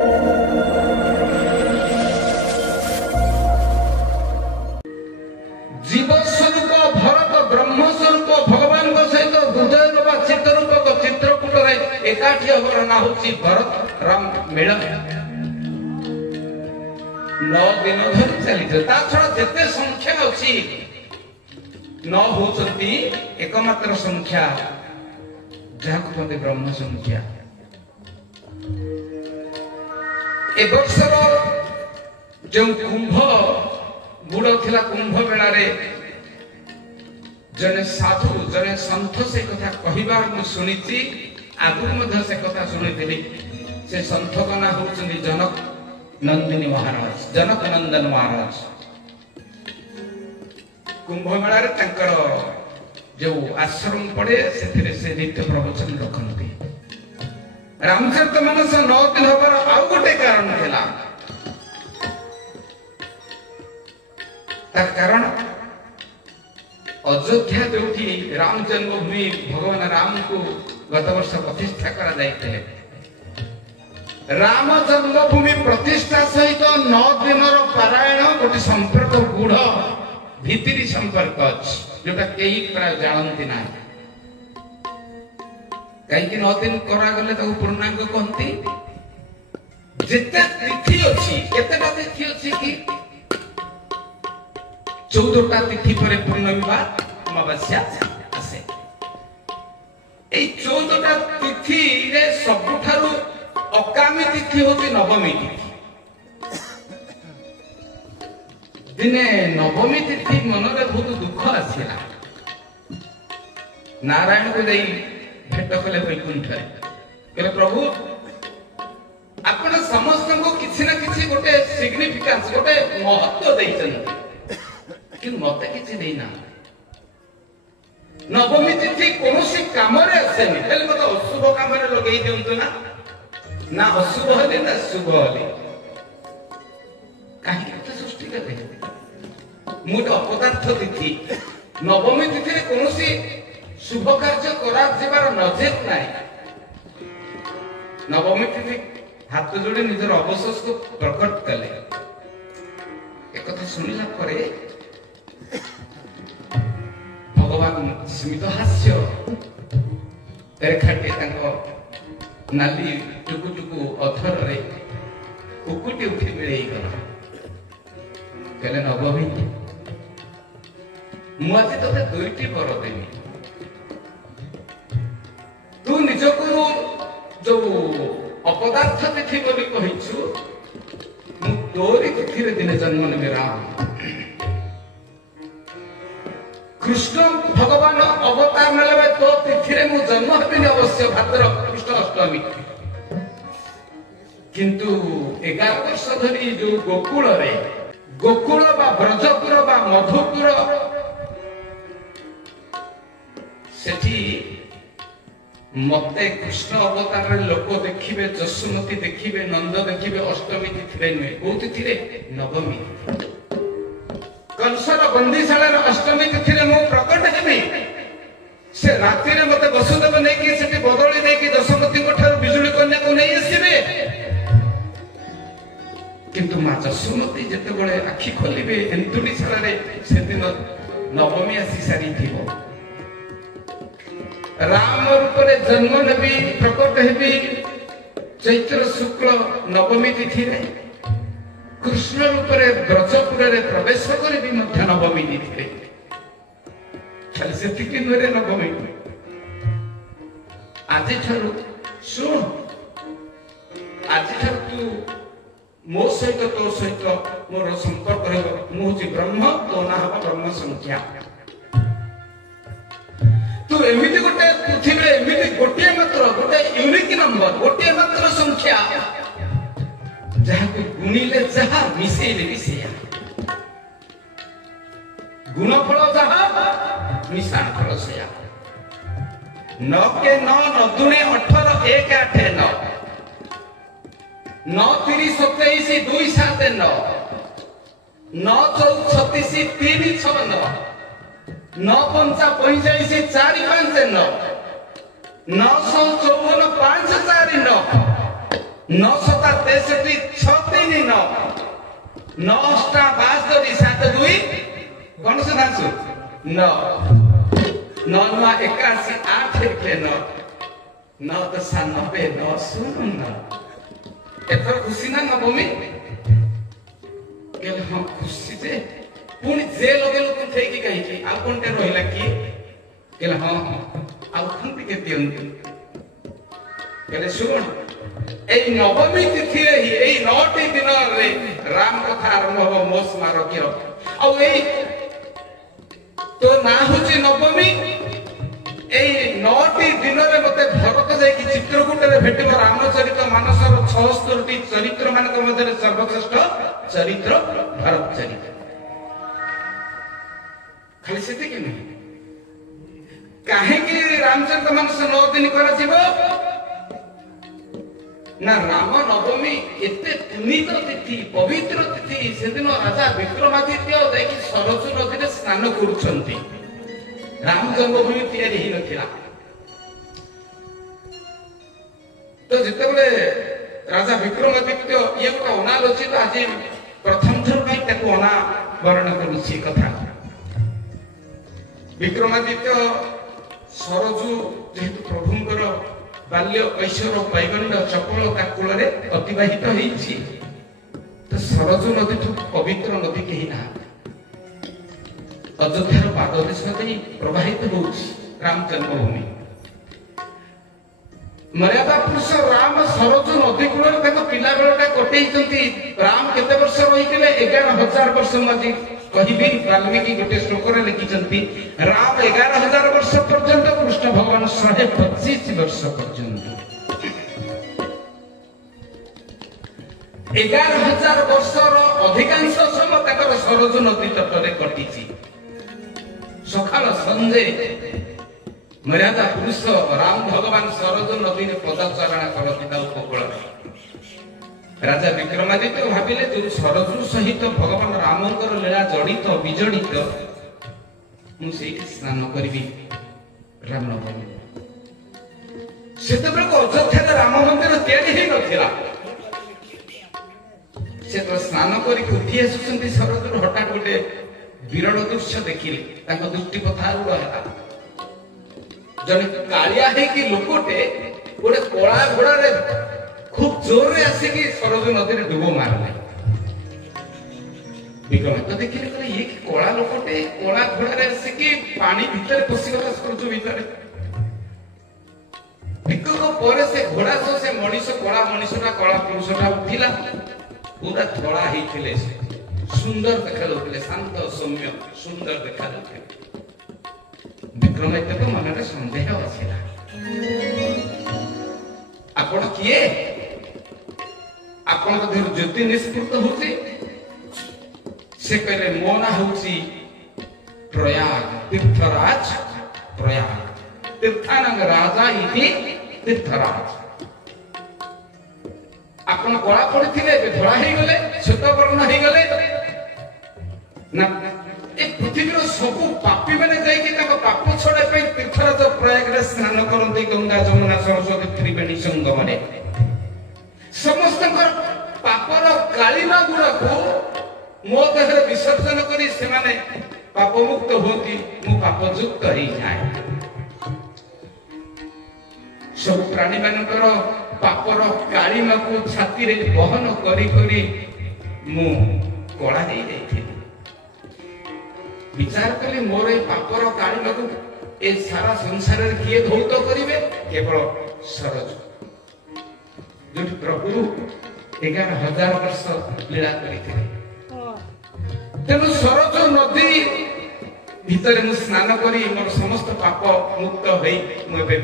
जीव स्वरूप भरत ब्रह्म स्वरूप भगवान सहित हृदय वा चित्ररूपक चित्रकूट एकाठी हबर ना हूँ भरत राम मिलन 9 दिन धरी चली छड़ा जिते संख्या अच्छी 9 होती एकमात्र संख्या जहाँ कहते ब्रह्म संख्या। ए वर्षर जो कुंभ बुड़ थिला कुंभ बेला रे जने साधु जने संत से कथा कहिबार मु सुनिछि आगु मध्य से कथा सुनिथिली। से संत कना होउछन्ति जनक नंदिनी महाराज जनक नंदन महाराज। कुंभ मेला रे तंकर जो आश्रम पड़े से नित्य प्रवचन रखती। रामचरितमानस 9 दिन हबार आउ गोटे कारण थिला। कारण अयोध्या जो राम जन्मभूमि भगवान राम को गत वर्ष प्रतिष्ठा करा जाइते राम जन्मभूमि प्रतिष्ठा सहित 9 दिन पारायण गोटे संपर्क गुढ़ भीतरी संपर्क अच्छी जोटा कई प्राय जानती ना कहीं 9 दिन करागले पूर्णांग कहती। जिते तिथि अच्छी केतेटा तिथि अच्छी कि 14टा तिथि पर पूर्णमी बा अमावास्या आसे। ए 14टा तिथि रे सबुठारु अकामी तिथि होती नवमी तिथि। दिने नवमी तिथि मन रे बहुत दुख आसिला। नारायण को दे भेट कले वैकुंठ कहले प्रभु आपण समस्त को किछि ना किछि गोटे सिग्निफिकेंस गोटे महत्व दैछन कि मते किछि देना। नवमी तिथि कोनोसी काम रे आसेनी खाली मत अशुभ काम रे लगेई दियंतु ना अशुभ हले ना शुभ हले काहे कथा सृष्टि करे मुट अपदार्थ तिथि नवमी तिथि रे कोनोसी शुभ कार्य करा जेबार नजर नाही। नवमी तिथि हाथ जोड़े निजर अवशेष को प्रकट कले। एक कथा सुनिला परे भगवान स्मित हास्य रेखाटे तांको नाली टुकु टुकु अधर रे कुकुटी उठी मिलेई गला कहले नवमी मु आज तोते 2टी वर देबी तू निजको जो अपदार्थ तिथि बोली कहिछु मु तोरी तिथि रे दिने जन्म ने राम कृष्ण भगवान अवतार मेले तो तिथि रे मु जन्म हेबिनी अवश्य भाद्र कृष्ण अष्टमी। किंतु 11 वर्ष धरी जो गोकुल रे गोकुल बा ब्रजपुर बा मधुपुर सेठी मते कृष्ण अवतार लोक देखिबे जसुमती देखिबे नंद देखिबे अष्टमी तिथि रे नुए को तिथि रे नवमी कंसर बंदीशाला अष्टमी तिथि रे मु प्रकट हेबी से राति रे मते वसुदेव नै कि सेठी बदली नै कि जसुमती कोठार बिजुली कन्या को नै आसीबे। किंतु मा जसुमती जते बळे आखी खोलिबे एंतुडी सारा रे से दिन नवमी आसी सारी थिबो। राम रूप रे जन्म नेबी प्रकट हेबी चैत्र शुक्ल नवमी तिथि रे कृष्ण रूप रे ब्रजपुर रे प्रवेश करिबी मध्य नवमी तिथि रे खाली सेतिकी नरे नवमी आज ठारू सुन आज ठारू तू मो सहित तो सहित मोर संपर्क रहबो मु होची ब्रह्म तो ना हबो ब्रह्म संख्या। तू एमिति गोटे पृथ्वी रे एमिति गोटे मात्र गोटे यूनिक नंबर गोटे मात्र संख्या जहा को गुणिले जहा मिसेले मिसेया गुणफल जहा मिश्रण फल सेया 9 के 9 9 दुने 18 1 8 9 9 3 27 2 7 9 9 4 36 3 6 9 9 5 45 4 5 9 954 5 4 9 963 639 9टा 72 7 2 कौन सा धांसु 9 9 81 8 के 9 9 10 90 9 शून्य 9 एथर खुशी ना नवमी केले हम खुशी जे पुणी जे लगे लोक थे कि कहि कि आ कोनटे रहिला कि केले हां आ खंती के दियंती केले सुन এই নবমী তিথিরে হি এই 9টি দিনরে রাম কথা আরম্ভ হব মোস মারকির আর এই তো না হচ্ছে নবমী এই 9টি দিনরে মতে ভরত যাই কি চিত্রকূটরে ভেটিব রামচরিত মানসর 76টি চরিত্র মানক মধ্যে সর্বশ্রেষ্ঠ চরিত্র ভরত চরিত্র খালি সেতে কি নাই কাহে কি রামচরিত মানস 9 দিন করা যাব ना राम नवमी एते पुनीत तिथि पवित्र तिथि सेदिन राजा विक्रमादित्य जाई सरजू नदी रे स्नान करूछंती राम जन्मभूमि तैयारी ही नथिला तो जेतेबे राजा विक्रमादित्य ये को अनालोचित आज प्रथम थर पई ताको अना वर्ण करूछि कथा विक्रमादित्य सरजू जेतु प्रभुंकर बाल्य ऐश्वर पैगंड चपलता कूल अतिबाहित होइछि तो सरजू नदी पवित्र नदी कहीं ना अयोध्यार पाददेश प्रवाहित होउछि राम जन्मभूमि मर्यादा पुरुष राम सरजू नदी कूल पिला बेलटा कटेइछंती राम केते वर्ष रहिथिले 11000 वर्ष मजी कहिबी वाल्मीकि गोटे श्लोक रे लिखिछंती राम 11000 वर्ष पर्यंत कृष्ण भगवान 125 वर्ष पर्यंत 11000 वर्षर अधिकांश समय तकर सरजू नदी तटरे कटिछि सकाल संजे मर्यादा पुरुष राम भगवान सरजू नदी रे पदचारणा करति ता उपकूल राजा विक्रमादित्य भाविले जो सरजू सहित भगवान रामंकर लीला जड़ित विजड़ित मुझे स्नान करी रामनवमी सेतबे को अयोध्या राम मंदिर तैयारी ही नथिला से तो स्नान करी उठी आसुचंती सरजू हठात गोटे विरल दृश्य देखिले ताको दृष्टि पथा रहला जने कालिया है कि लोकोटे गोटे कोळा घोड़ा रे खूब जोर रे आसे कि सरजू नदी रे डुबो मारले विक्रमादित्य देखिले कहले ये कि कोळा लोकटे कोळा घोड़ा रे आसे कि पानी भीतर पसी गला सरजू भीतर विक्रम परे से घोड़ा से मनीष कोळा मनीषटा कोळा पुरुषटा उठिला पूरा थोड़ा ही थिले से सुंदर देखा लोकले शांत सौम्य सुंदर देखा लोकले विक्रमादित्य को मन रे संदेह आसिला आपण किए आपण देह ज्योति निष्पृत होती से कहले मो ना होची प्रयाग तीर्थराज प्रयाग तीर्थानंग राजा इति तीर्थराज आपण कोळा पड़िथिले धोळा हे गले श्वेत वर्ण हे गले ना ए पृथ्वीर सब पापी माने जाई कि ताको पाप छोड़े पे तीर्थराज प्रयाग रे स्नान करंती गंगा जमुना सरस्वती त्रिवेणी संगम रे समस्त पापर कालिमा गुण को मो देह विसर्जन करी से माने पाप मुक्त होती मु पाप युक्त ही जाए सब प्राणी मानकर पापर कालिमा को छाती रे बहन करी करी मु कोड़ा दे जाइथि विचार कले मोर ए पापर कालिमा को ए सारा संसार रे किए धौत करिवे केवल सरज जो प्रभु 11000 वर्ष लीला करिथिले तेनु सरज नदी भीतर मु स्नान करी मोर समस्त पाप मुक्त होई मु एबे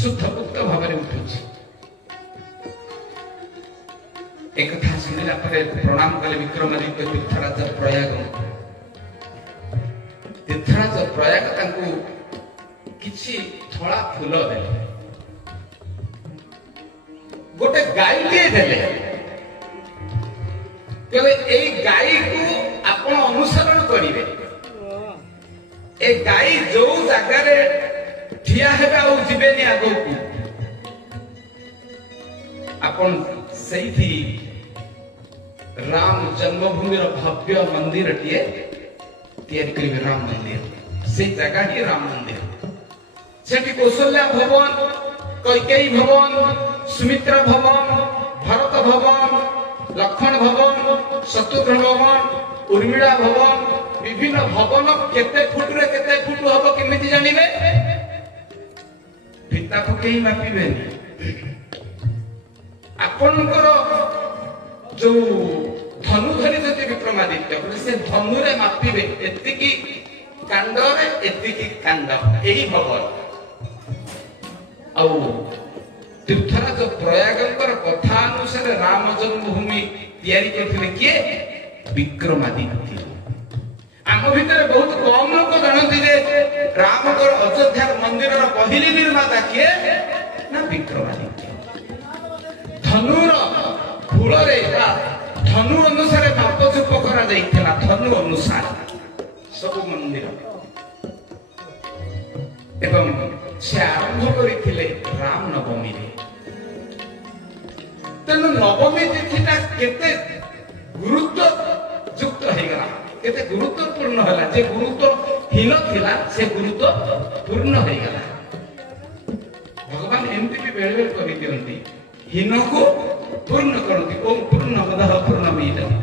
शुद्ध मुक्त भाବରେ उठुछि एक था सुनिला परे प्रणाम कले विक्रमादित्य तीर्थराज प्रयाग तांको किछि थोड़ा फूल देले गोटे गाय दिए देले कहले एई गाय को आपण अनुसरण करिवे ए गाय जो जगह रे ठिया हेबे आ जिबेनी आगो को आपण ସେଇଠି राम जन्मभूमि भव्य मंदिर टीए तैयारी करिवे राम मंदिर से जगह ही राम मंदिर सेठी कौशल्या भवन कैकेयी भवन सुमित्रा भवन भरत भवन लक्ष्मण भवन शत्रुघ्न भवन उर्मिला भवन विभिन्न भवन केते फुट रे केते फुट हबो केमिति जानिबे पिता पकेई मापिबेनी आपनकर जो धनु धरी जति विक्रमादित्य से धनु रे मापिबे एतिकी कांड रे एतिकी कांड एही भवन आउ तीर्थराज प्रयागंकर कथा अनुसार राम जन्मभूमि तैयारी करथिले किए विक्रमादित्य आम भितर बहुत कम लोक जानती जे रामकर अयोध्या मंदिर पहली निर्माता किए ना विक्रमादित्य धनुर फूल रे धनु अनुसार मापचुप करा जाइथिला धनु अनुसार सब मंदिर एवं से आरंभ करिथिले राम नवमी रे तेनु नवमी तिथिटा केते गुरुत्व युक्त हे गला केते गुरुत्वपूर्ण होला जे गुरुत्व हीन थिला से गुरुत्व पूर्ण हे गला भगवान एमती भी बेले बेले कहि दियंती हीन को पूर्ण करती ओम पूर्णमदः पूर्णमिदं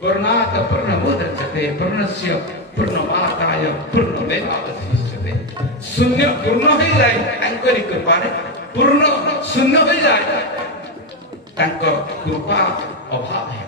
पूर्णात् पूर्णमुदच्यते पूर्णस्य पूर्णमादाय पूर्णमेवावशिष्यते शून्य पूर्ण हो जाए तांकरी कृपारे पूर्ण शून्य हो जाए तांकर कृपा अभाव है